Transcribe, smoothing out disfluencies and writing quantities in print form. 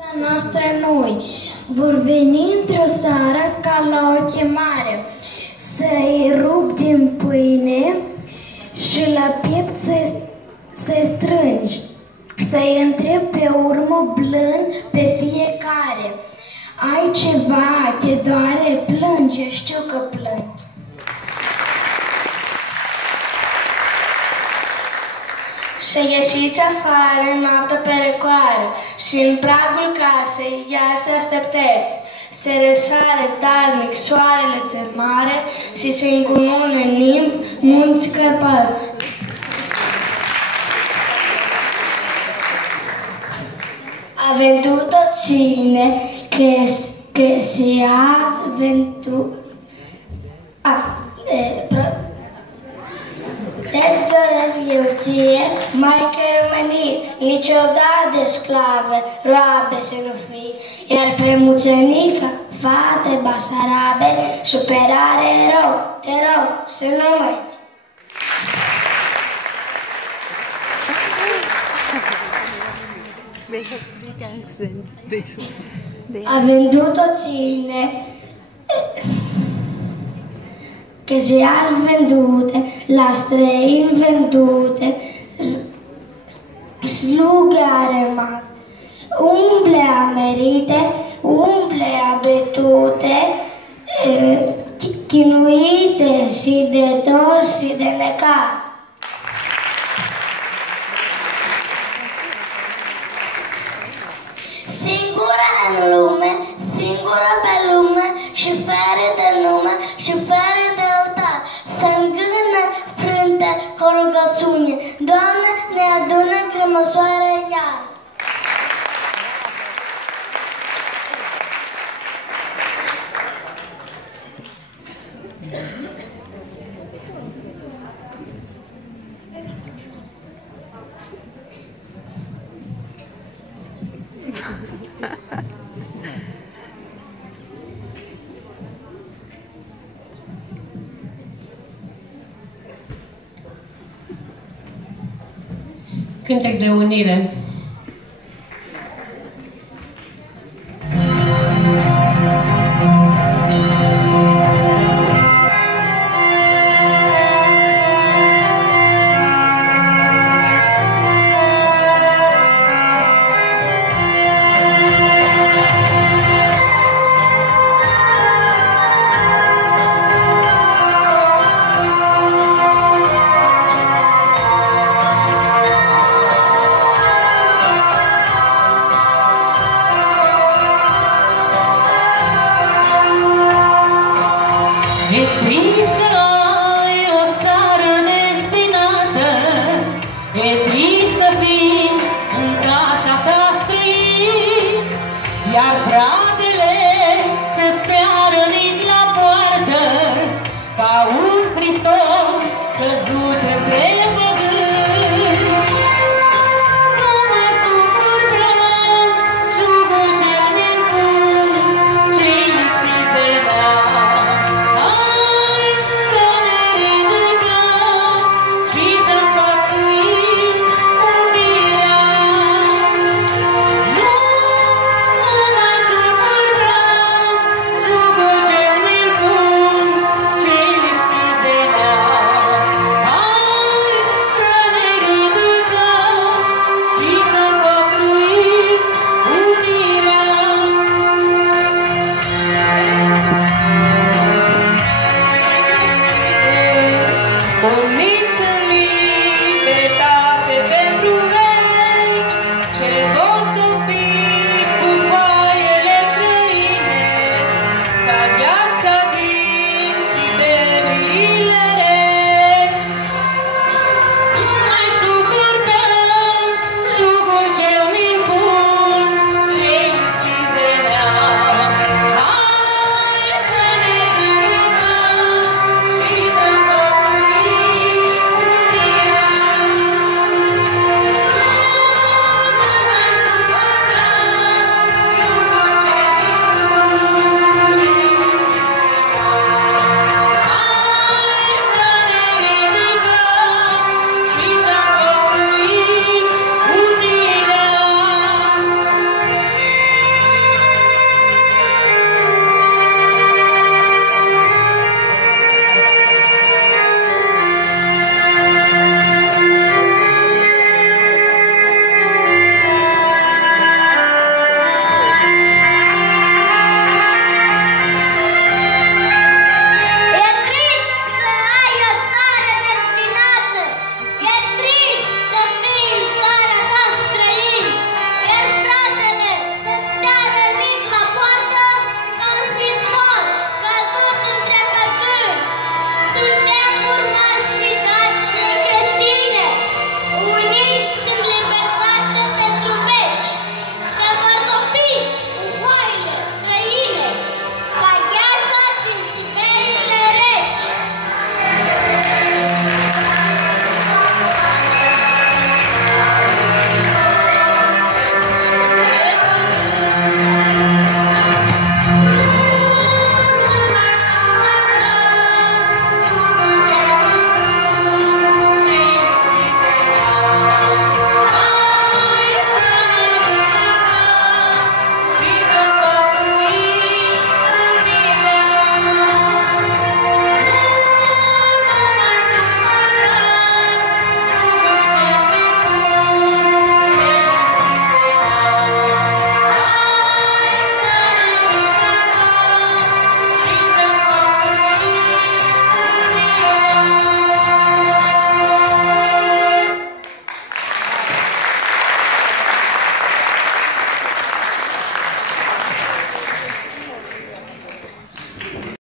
La noastră noi vor veni într-o seară ca la o chemare, să-i rup din pâine și la piept să-i strângi, să-i întreb pe urmă blând pe fiecare: ai ceva, te doare, plânge, știu că plângi. Și ieșiți afară noaptea pe răcoare și în pragul casei iar să aștepteți. Se răsare darnic soarele cel mare și se încunună în nimb munți Carpați. A venduto cine che si ha venduto. Te-ți doresc eu ție, Maică României, niciodată de sclave, roabe să nu fii, iar pe mucenică, fate Basarabe, superare erou, te rog să nu uiți. A venduto cine che si ha svendute, la străini vendute, slughe a rămas, umble amerite, umble abetute, chinuite și de dor și de necat. Singura în lume, singură pe lume și fără de nume și fără de altar, să îngână frânte cu rugăciune. Doamne, ne adună că măsoară iar. Cântec de unire. It